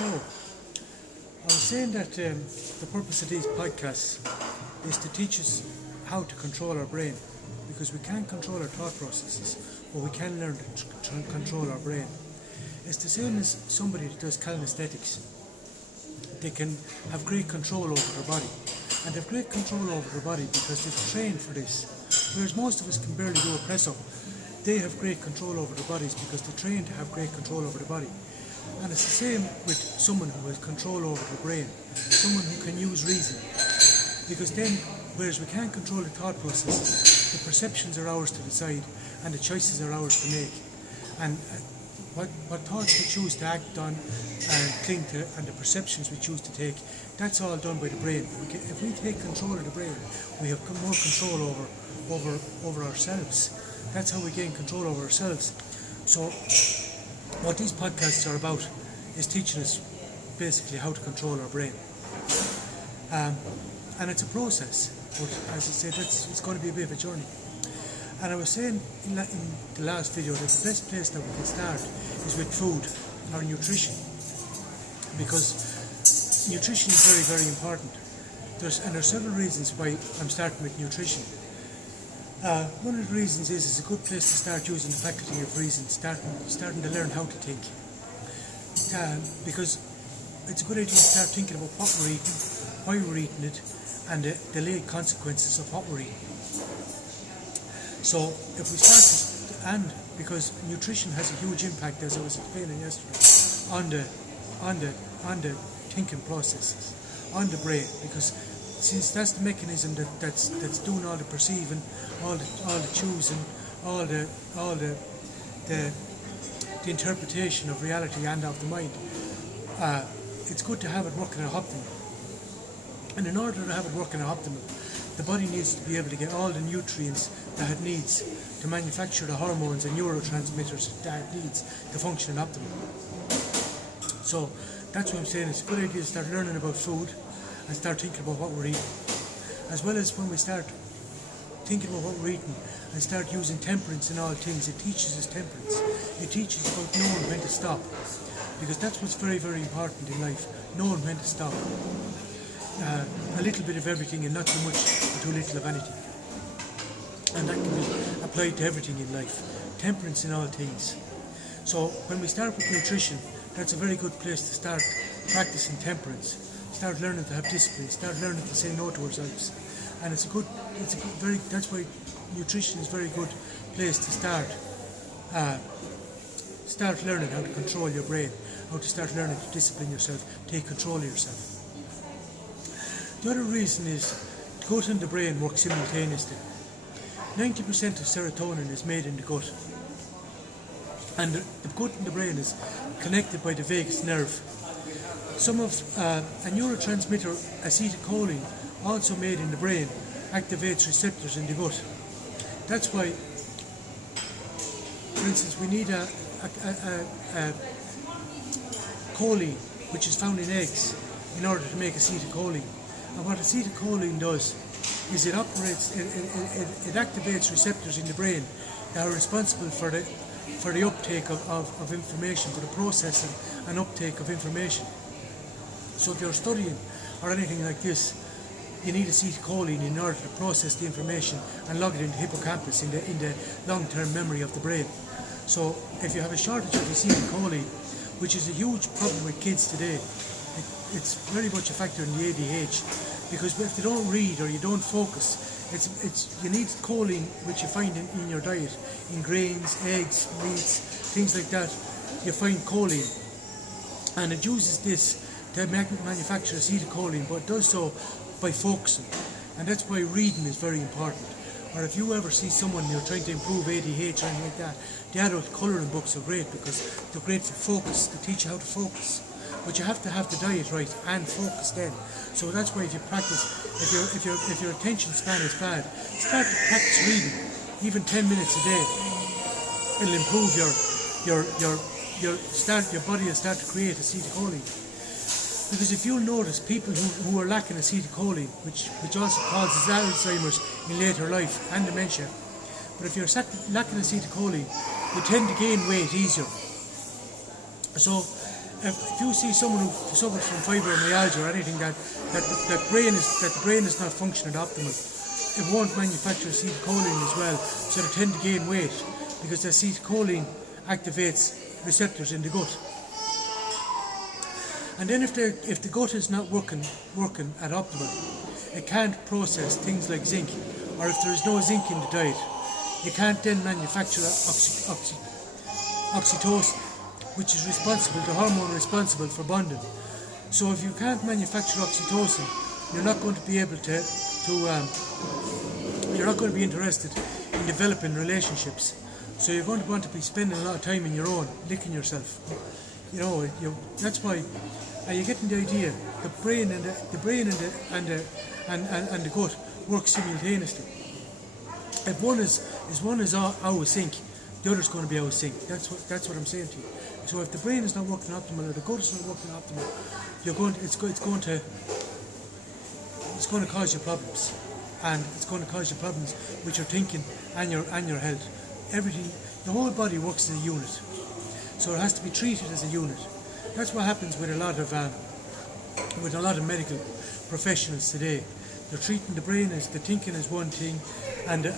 So, I was saying that the purpose of these podcasts is to teach us how to control our brain, because we can't control our thought processes, but we can learn to control our brain. It's the same as somebody that does calisthenics. They can have great control over their body, and they have great control over their body because they've trained for this. Whereas most of us can barely do a press-up, they have great control over their bodies because they're trained to have great control over the body. And it's the same with someone who has control over the brain, someone who can use reason. Because then, whereas we can't control the thought processes, the perceptions are ours to decide and the choices are ours to make. And what thoughts we choose to act on and cling to, and the perceptions we choose to take, that's all done by the brain. If we take control of the brain, we have more control over ourselves. That's how we gain control over ourselves. So what these podcasts are about is teaching us basically how to control our brain. And it's a process, but as I said, it's going to be a bit of a journey. And I was saying in the last video that the best place that we can start is with food or nutrition, because nutrition is very, very important. There's several reasons why I'm starting with nutrition. One of the reasons is it's a good place to start using the faculty of reason, starting to learn how to think. Because it's a good idea to start thinking about what we're eating, why we're eating it, and the delayed consequences of what we're eating. So if we start and because nutrition has a huge impact, as I was explaining yesterday, on the thinking processes, on the brain, because since that's the mechanism that's doing all the perceiving, all the choosing, all the interpretation of reality and of the mind, it's good to have it working at optimal. And in order to have it working at optimal, the body needs to be able to get all the nutrients that it needs to manufacture the hormones and neurotransmitters that it needs to function optimally. So that's what I'm saying. It's a good idea to start learning about food and start thinking about what we're eating. As well as when we start thinking about what we're eating and start using temperance in all things, it teaches us temperance. It teaches about knowing when to stop, because that's what's very, very important in life, knowing when to stop. A little bit of everything and not too much or too little of anything. And that can be applied to everything in life. Temperance in all things. So when we start with nutrition, that's a very good place to start practicing temperance. Start learning to have discipline. Start learning to say no to ourselves. And that's why nutrition is a very good place to start. Start learning how to control your brain, how to start learning to discipline yourself, take control of yourself. The other reason is the gut and the brain work simultaneously. 90% of serotonin is made in the gut. And the gut and the brain is connected by the vagus nerve. Some of a neurotransmitter, acetylcholine, also made in the brain, activates receptors in the gut. That's why, for instance, we need a choline, which is found in eggs, in order to make acetylcholine. And what acetylcholine does is it activates receptors in the brain that are responsible for the uptake of information, for the processing and uptake of information. So if you're studying or anything like this, you need acetylcholine in order to process the information and log it into hippocampus in the long-term memory of the brain. So if you have a shortage of acetylcholine, which is a huge problem with kids today, it's very much a factor in the ADH, because if they don't read or you don't focus, you need choline, which you find in your diet, in grains, eggs, meats, things like that. You find choline, and it uses this to manufacture acetylcholine, but it does so by focusing, and that's why reading is very important. Or if you ever see someone you're trying to improve ADH or anything like that, the adult colouring books are great because they're great for focus. They teach you how to focus. But you have to have the diet right and focus then. So that's why if you practice, if your attention span is bad, start to practice reading, even 10 minutes a day. It'll improve your body will start to create acetylcholine. Because if you'll notice, people who are lacking acetylcholine, which also causes Alzheimer's in later life and dementia, but if you're lacking acetylcholine, you tend to gain weight easier. So if you see someone who suffers from fibromyalgia or anything that the brain is not functioning optimal, it won't manufacture acetylcholine as well, so they tend to gain weight because the acetylcholine activates receptors in the gut. And then if the gut is not working at optimal, it can't process things like zinc, or if there is no zinc in the diet, you can't then manufacture oxytocin, which is the hormone responsible for bonding. So if you can't manufacture oxytocin, you're not going to be able you're not going to be interested in developing relationships. So you're going to want to be spending a lot of time on your own, licking yourself. That's why. Are you getting the idea? The brain and the gut work simultaneously. If one is out of sync, the other's going to be out of sync. That's what I'm saying to you. So if the brain is not working optimal or the gut is not working optimal, it's going to cause you problems, and it's going to cause you problems with your thinking and your health. Everything, the whole body works as a unit, so it has to be treated as a unit. That's what happens with a lot of medical professionals today. They're treating the brain as the thinking as one thing, and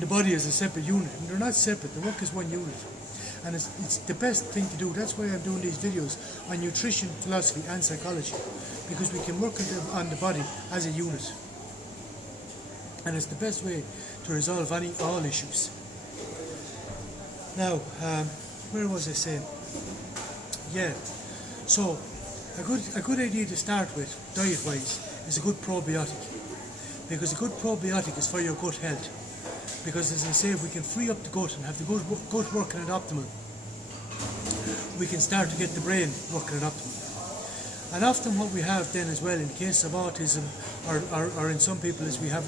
the body as a separate unit. And they're not separate. They work as one unit, and it's the best thing to do. That's why I'm doing these videos on nutrition, philosophy, and psychology, because we can work on the body as a unit, and it's the best way to resolve all issues. Now, where was I saying? Yeah, so a good idea to start with, diet-wise, is a good probiotic, because a good probiotic is for your gut health. Because as I say, if we can free up the gut and have the gut working at optimal, we can start to get the brain working at optimal. And often what we have then as well in the case of autism or in some people is we have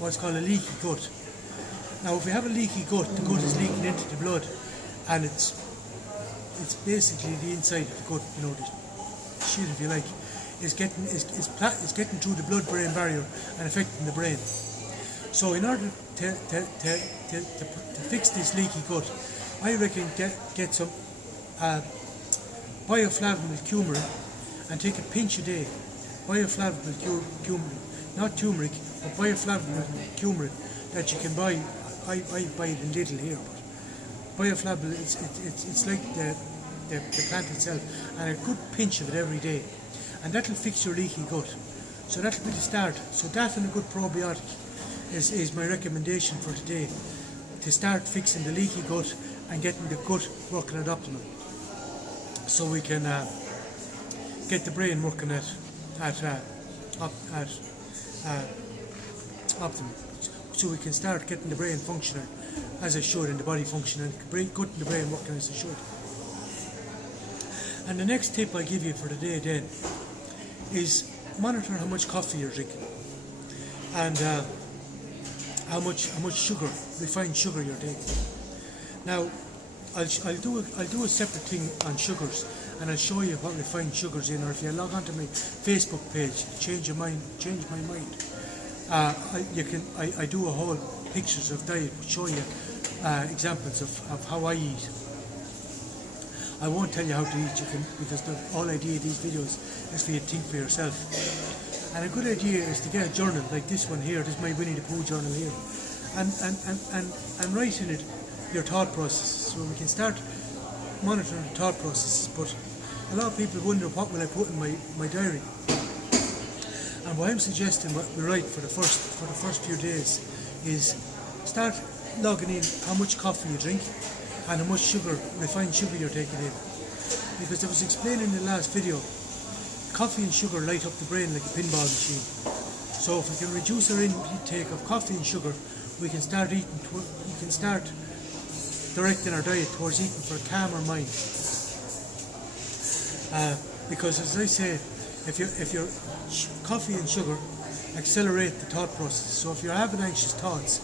what's called a leaky gut. Now if we have a leaky gut, the gut is leaking into the blood, and it's basically the inside of the gut, the shit, if you like, is getting through the blood-brain barrier and affecting the brain. So in order to fix this leaky gut, I reckon get some bioflavonoid coumarin and take a pinch a day. Bioflavonoid coumarin, not turmeric, but bioflavonoid coumarin that you can buy. I buy it in little here, but bioflavonoid, it's like the plant itself, and a good pinch of it every day, and that'll fix your leaky gut. So that'll be the start. So that and a good probiotic is my recommendation for today, to start fixing the leaky gut and getting the gut working at optimal, so we can get the brain working at optimal, so we can start getting the brain functioning as it should and the body functioning, and gut and the brain working as it should. And the next tip I give you for today then is monitor how much coffee you're drinking, and how much sugar, refined sugar you're taking. Now, I'll do a separate thing on sugars, and I'll show you what refined sugars in. Or if you log onto my Facebook page, change my mind. I do a whole pictures of diet, which show you examples of how I eat. I won't tell you how to eat, because the whole idea of these videos is for you to think for yourself. And a good idea is to get a journal like this one here. This is my Winnie the Pooh journal here, and write in it your thought processes, so we can start monitoring the thought processes. But a lot of people wonder, what will I put in my diary? And what I'm suggesting, what we write for the first few days, is start logging in how much coffee you drink and how much sugar, refined sugar, you're taking in. Because I was explaining in the last video, coffee and sugar light up the brain like a pinball machine. So if we can reduce our intake of coffee and sugar, we can start directing our diet towards eating for a calmer mind. Because as I say, if your coffee and sugar accelerate the thought process, so if you're having anxious thoughts,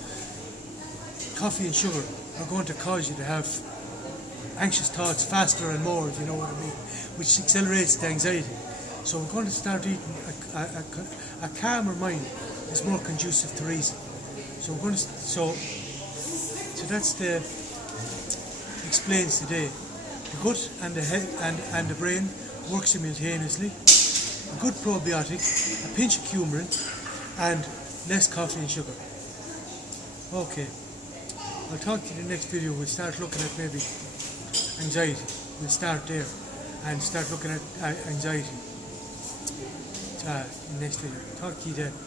coffee and sugar are going to cause you to have anxious thoughts faster and more, if you know what I mean, which accelerates the anxiety. So we're going to start eating a calmer mind is more conducive to reason. So we're going to so that's the explains today The gut and the head and the brain work simultaneously. A good probiotic, a pinch of coumarin, and less coffee and sugar. Okay, I'll talk to you in the next video. We'll start looking at maybe anxiety. We'll start there and start looking at anxiety in the next video. Talk to you then.